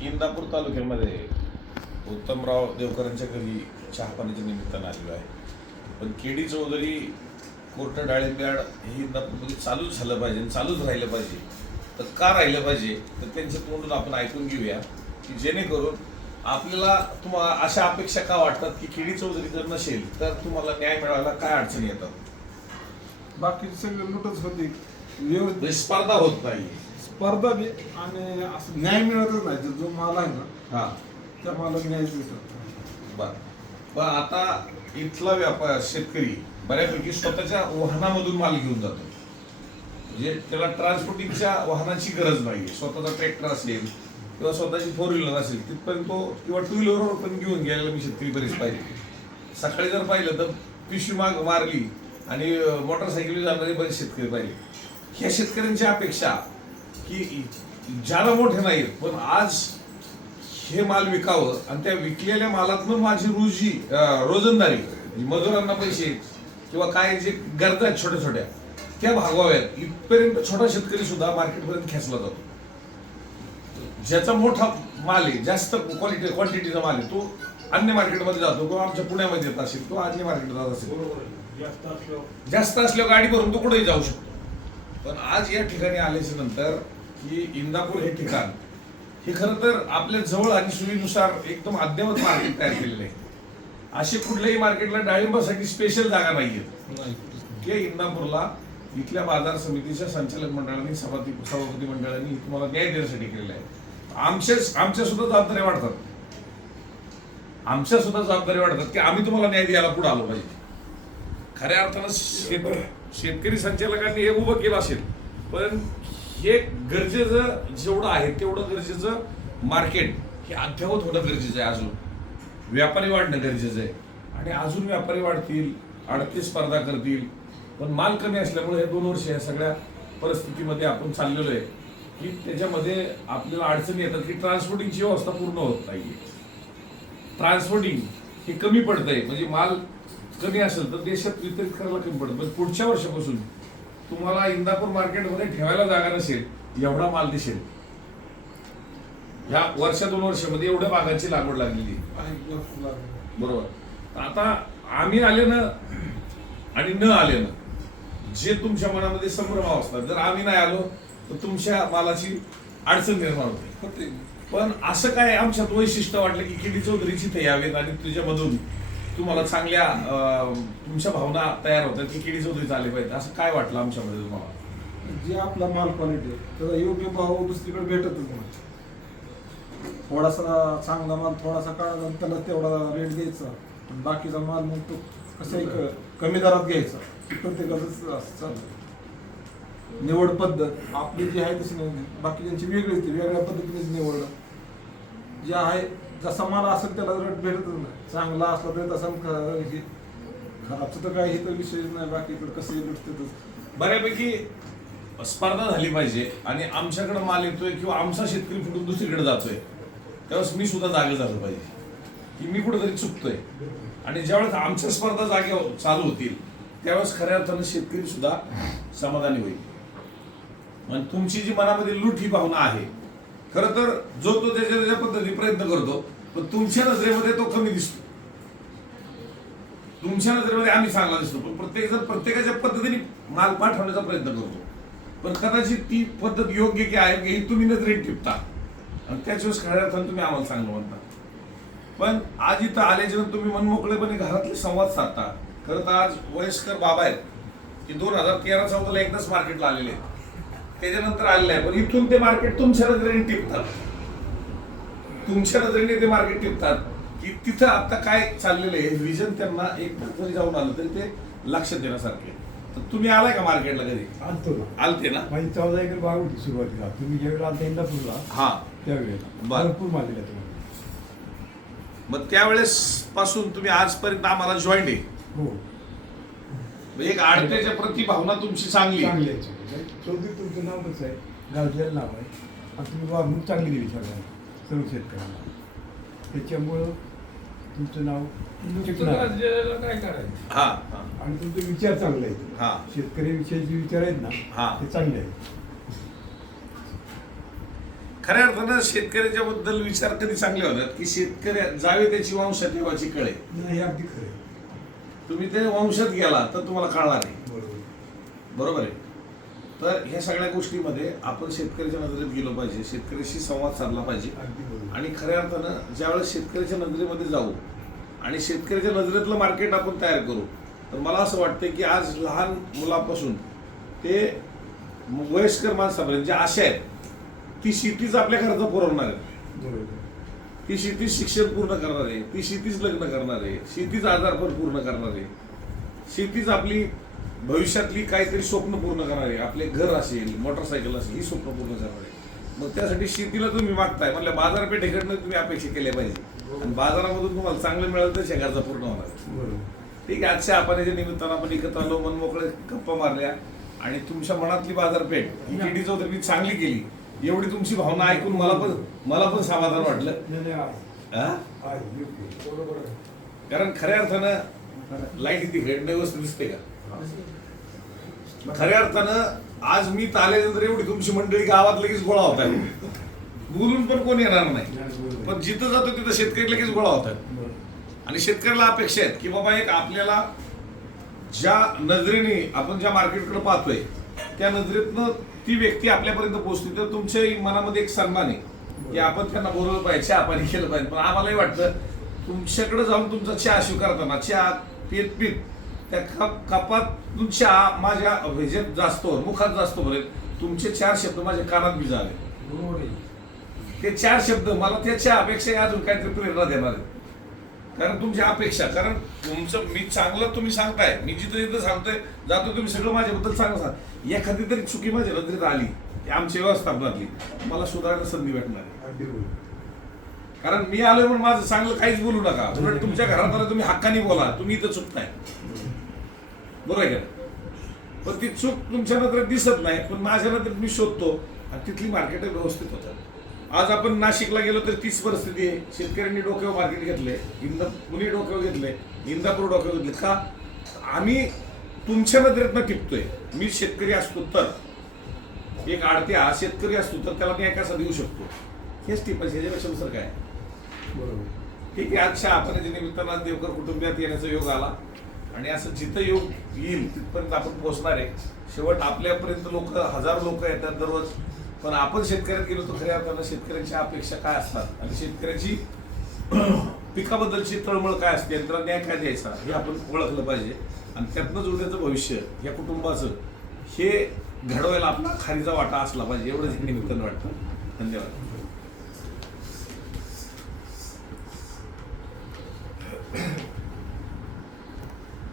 इंदापूर तालुक्यामध्ये उत्तमराव देवकरांच्या घरी चहापाण्याच्या निमित्तानं आलेलो आहे. पण केडी चौधरी कोर्ट डाळिंब्याड हे इंदापूरमध्ये चालूच झालं पाहिजे आणि चालूच राहिलं पाहिजे. तर का राहिलं पाहिजे? तर त्यांच्या तोंडून आपण ऐकून घेऊया की जेणेकरून आपल्याला तुम्हाला अशा अपेक्षा का वाटतात की केडी चौधरी जर नसेल तर तुम्हाला न्याय मिळायला काय अडचणी येतात? बाकीचे सगळे लुटच होते. म्हणजे स्पर्धा होत नाही. स्पर्धा बी आणि असं न्याय मिळतच नाही. जो- जो माल आहे ना हां. त्या मालाला न्याय मिळतो बर. पण आता इथला व्यापार शेतकरी बऱ्यापैकी स्वतःच्या वाहनामधून माल घेऊन जातो. म्हणजे त्याला ट्रान्सपोर्टिंगच्या वाहनाची गरज नाही स्वतःचा ट्रॅक्टर असेल किंवा स्वतःची फोर व्हीलर असेल तिथपर्यंत तो किंवा टू व्हीलरवर पण घेऊन गेलेला मी शेतकरी बरेच पाहिले. सकाळी जर पाहिलं तर पिशवी माग मारली आणि मोटरसायकली जाणारे बरेच शेतकरी पाहिले. ह्या शेतकऱ्यांची अपेक्षा की ज्याला मोठे नाहीत पण आज हे माल विकावं आणि त्या विकलेल्या मालातनं माझी रोजी रोजंदारी म्हणजे मजुरांना पैसे किंवा काय जे गरजा आहेत छोट्या छोट्या त्या भागवाव्यात. इथपर्यंत छोटा शेतकरी सुद्धा मार्केटपर्यंत खेचला जातो. ज्याचा मोठा माल आहे जास्त क्वालिटी क्वांटिटीचा माल आहे तो अन्य मार्केटमध्ये जातो किंवा आमच्या पुण्यामध्ये येत असेल किंवा अन्य मार्केट जात असेल. जास्त असल्यावर गाडी भरून तो कुठेही जाऊ शकतो. पण आज या ठिकाणी आल्याच्यानंतर की इंदापूर हे ठिकाण हे खरं तर आपल्या जवळ आणि सोयीनुसार एकदम अद्ययावत मार्केट तयार केलेलं आहे. असे कुठल्याही मार्केटला डाळिंबासाठी स्पेशल जागा नाहीये की इंदापूरला इथल्या बाजार समितीच्या संचालक मंडळाने सभापती सभापती मंडळाने तुम्हाला न्याय देण्यासाठी केलेलं आहे. आमच्या आमच्या सुद्धा जबाबदाऱ्या वाढतात. आमच्या सुद्धा जबाबदारी वाढतात की आम्ही तुम्हाला न्याय द्यायला पुढे आलो पाहिजे. खऱ्या अर्थानं शेत शेतकरी संचालकांनी हे उभं केलं असेल पण हे गरजेचं जेवढं आहे तेवढं गरजेचं मार्केट हे अद्यावत होणं गरजेचं आहे अजून. व्यापारी वाढणं गरजेचं आहे. आणि अजून व्यापारी वाढतील आडती स्पर्धा करतील. पण माल कमी असल्यामुळे हे दोन वर्ष या सगळ्या परिस्थितीमध्ये आपण चाललेलो आहे की त्याच्यामध्ये आपल्याला अडचणी येतात की ट्रान्सपोर्टिंगची व्यवस्था पूर्ण होत नाही ट्रान्सपोर्टिंग हे कमी पडतंय. म्हणजे माल कमी असेल तर देशात वितरित करायला कमी पडतं. पण पुढच्या वर्षापासून तुम्हाला इंदापूर मार्केटमध्ये ठेवायला जागा नसेल एवढा माल दिसेल. या वर्षा दोन वर्षामध्ये एवढ्या बागांची लागवड लागलेली. बरोबर. आता आम्ही आलेनं आणि न आलेनं जे तुमच्या मनामध्ये संभ्रम असतात जर आम्ही नाही आलो तर तुमच्या मालाची अडचण निर्माण होते. पण असं काय आमच्यात वैशिष्ट्य वाटलं की केडी चौधरीच इथे यावेत आणि तुझ्यामधून तुम्हाला चांगल्या तुमच्या भावना तयार होतात की किडी चौधरीच आले पाहिजे. असं काय वाटलं आमच्यामध्ये तुम्हाला? जे आपला माल क्वालिटी त्याचा योग्य भाव दुसरीकडे भेटतच नाही. थोडासा चांगला माल थोडासा काढा त्याला तेवढा रेट द्यायचा. पण बाकीचा माल मग तो कसाही एक कमी दरात घ्यायचा. प्रत्येकाच चालतं. चालू निवड पद्धत आपली जी आहे तशी नाही. बाकीच्यांची वेगळी होती वेगळ्या पद्धतीनेच निवड जे आहे जसा माल असेल त्याला रेट भेटतच नाही. चांगला असला तरी तसा ख- खराबचं तर काही तर विषय नाही बाकी इकडे कसंही भेटतच बऱ्यापैकी स्पर्धा झाली पाहिजे आणि आमच्याकडे माल येतोय किंवा आमचा शेतकरी फुटून दुसरीकडे जातोय त्यावेळेस मी सुद्धा जागे झालं पाहिजे. की मी कुठेतरी चुकतोय. आणि ज्यावेळेस आमच्या स्पर्धा जागे हो- चालू होतील त्यावेळेस खऱ्या अर्थानं शेतकरी सुद्धा समाधानी होईल. आणि तुमची जी मनामध्ये लूट ही भावना आहे खरं तर जो तो त्याच्या त्याच्या पद्धतीने प्रयत्न करतो पण तुमच्या नजरेमध्ये तो कमी दिसतो. तुमच्या नजरेमध्ये आम्ही चांगला दिसतो पण प्रत्येक जण प्रत्येकाच्या पद्धतीने माल पाठवण्याचा प्रयत्न करतो. पण कदाचित ती पद्धत योग्य की आहे की ही तुम्ही नजरेत ठेवता आणि त्याच वेळेस खऱ्या अर्थानं तुम्ही आम्हाला चांगलं म्हणता. पण आज इथं आल्याच्यानंतर तुम्ही मनमोकळेपणे घरातले संवाद साधता. खरं तर आज वयस्कर बाबा आहेत की दोन हजार तेरा चौदाला एकदाच मार्केटला आलेले आहेत. त्याच्यानंतर आलेले आहे. पण इथून ते मार्केट तुमच्या नजरेने टिपतात. तुमच्या नजरेने ते मार्केट टिपतात. की तिथं आता काय चाललेलं आहे विजन त्यांना एक जरी जाऊन आलं तरी ते लक्षात देण्यासारखे तर तुम्ही आलाय का मार्केटला कधी? आणतो ना. आलते ना? माझी चौदा एकर बाग होती सुरुवातीला. तुम्ही ज्यावेळेला आलता इंदापूरला हा. त्यावेळेला. बरं. भरपूर माल दिला तुम्हाला. मग त्यावेळेस पासून तुम्ही आजपर्यंत आम्हाला जॉईंट आहे. हो. म्हणजे एक आडत्याच्या प्रति भावना तुमची चांगली. चांगली आहे चांगली. चौधरी तुमचं नाव कसं आहे गावच्याला नाव आहे आणि तुम्ही वागणूक चांगली दिली सगळ्यांना सर्व शेतकऱ्यांना त्याच्यामुळं तुमचं नाव टिकणार आहे. काय करायचं हा हा. आणि तुमचे विचार चांगले हा. आहेत शेतकरी विषयी जे विचार आहेत हा. ना ते चांगले आहेत खऱ्या अर्थानं शेतकऱ्याच्या बद्दल विचार कधी चांगले होतात की शेतकऱ्या जावे त्याची वंशात ठेवायची कळे नाही अगदी खरं आहे. तुम्ही ते वंशात गेला तर तुम्हाला कळणार नाही बरोबर. आहे? तर ह्या सगळ्या गोष्टीमध्ये आपण शेतकऱ्याच्या नजरेत गेलो पाहिजे. शेतकऱ्याशी संवाद साधला पाहिजे. आणि खऱ्या अर्थानं ज्यावेळेस शेतकऱ्याच्या नजरेमध्ये जाऊ आणि शेतकऱ्याच्या नजरेतलं मार्केट आपण तयार करू तर मला असं वाटतं की आज लहान मुलापासून ते वयस्कर माणसापर्यंत ज्या आशा आहेत ती शेतीच आपल्या खर्च पुरवणार आहे ती शेतीच शिक्षण पूर्ण करणार आहे ती शेतीच लग्न करणार आहे शेतीच आजारपण पूर्ण करणार. आहे शेतीच आपली भविष्यातली काहीतरी स्वप्न पूर्ण करणार आहे आपले घर असेल मोटरसायकल असेल ही स्वप्न पूर्ण करणार. आहे मग त्यासाठी शेतीला तुम्ही मागताय. म्हणलं बाजारपेठेकडनं तुम्ही अपेक्षा केल्या पाहिजे. आणि बाजारामधून तुम्हाला चांगलं मिळालं तर शेगारचा पूर्ण होणार. ठीक आहे आजच्या आपण निमित्तानं आपण एकत्र आलो मन मोकळे गप्पा मारल्या. आणि तुमच्या मनातली बाजारपेठ ही केडी चांगली केली. एवढी तुमची भावना ऐकून मला पण मला पण समाधान वाटलं. कारण खऱ्या अर्थानं लाइट किती भेटणं व्यवस्थित दिसते का? खऱ्या अर्थानं आज मी आल्यानंतर एवढी तुमची मंडळी गावात लगेच गोळा होत आहे बोलून पण कोण येणार नाही. पण जिथं जातो तिथं शेतकरी लगेच गोळा होतात बरोबर. आणि शेतकऱ्याला अपेक्षा आहेत की बाबा एक आपल्याला ज्या नजरेने आपण ज्या मार्केटकडे पाहतोय त्या नजरेतनं ती व्यक्ती आपल्यापर्यंत पोहोचते तर तुमच्या मनामध्ये एक सन्मान आहे की आपण त्यांना बोलवलं पाहिजे चहा पाणी केलं पाहिजे. पण आम्हालाही वाटतं तुमच्याकडे जाऊन तुमचा चहा स्वीकारताना चहा पीत पीत त्या कप कपातून चहा माझ्या ह्याच्यात जास्त हो मुखात जास्त भरेल तुमचे चार शब्द माझ्या कानात बी झाले. ते चार शब्द मला त्या चहापेक्षा अजून काहीतरी प्रेरणा देणार आहेत. कारण तुमची अपेक्षा कारण तुमचं मी चांगलं तुम्ही सांगताय मी जिथं जिथं सांगतोय जातो तुम्ही सगळं माझ्याबद्दल चांगलं सांग एखादी तरी चुकी माझ्या नजरेत आली की आमच्या व्यवस्थापनातली मला सुधारायला संधी भेटणार. कारण मी आलोय म्हणून माझं चांगलं काहीच बोलू नका. उलट तुमच्या घरात आलं तुम्ही हक्कानी बोला तुम्ही इथं चुकताय बरोबर आहे का पण ती चूक तुमच्या नजरेत दिसत नाही पण माझ्या नजरेत मी शोधतो आणि तिथली मार्केट व्यवस्थित होतात. आज आपण नाशिकला गेलो तर तीच परिस्थिती आहे. शेतकऱ्यांनी डोक्यावर मार्केट घेतले इंद कुणी डोक्यावर घेतले इंदापूर डोक्यावर घेतले का? आम्ही तुमच्या नजरेतनं टिपतोय. मी शेतकरी असतो तर. एक आडते हा शेतकरी असतो तर त्याला न्याय कसा देऊ शकतो. हेच टिपायचं ह्याच्यापेक्षा दुसरं काय? बरोबर. ठीक आहे. आजच्या आपण निमित्तानं आज देवकर कुटुंबियात येण्याचा योग आला. आणि असं जिथं योग येईल तिथपर्यंत आपण पोहोचणार आहे. शेवट आपल्यापर्यंत लोक हजारो लोक येतात दररोज. पण आपण शेतकऱ्यात गेलो तर खऱ्या अर्थानं शेतकऱ्यांच्या अपेक्षा काय असतात आणि शेतकऱ्याची पिकाबद्दलची तळमळ काय असते? यंत्रा न्याय काय द्यायचा? हे आपण ओळखलं पाहिजे. आणि त्यातनंच जोडण्याचं भविष्य या कुटुंबाचं हे घडवायला आपला खारीचा वाटा असला पाहिजे. एवढंच निमित्तानं वाटतं. धन्यवाद.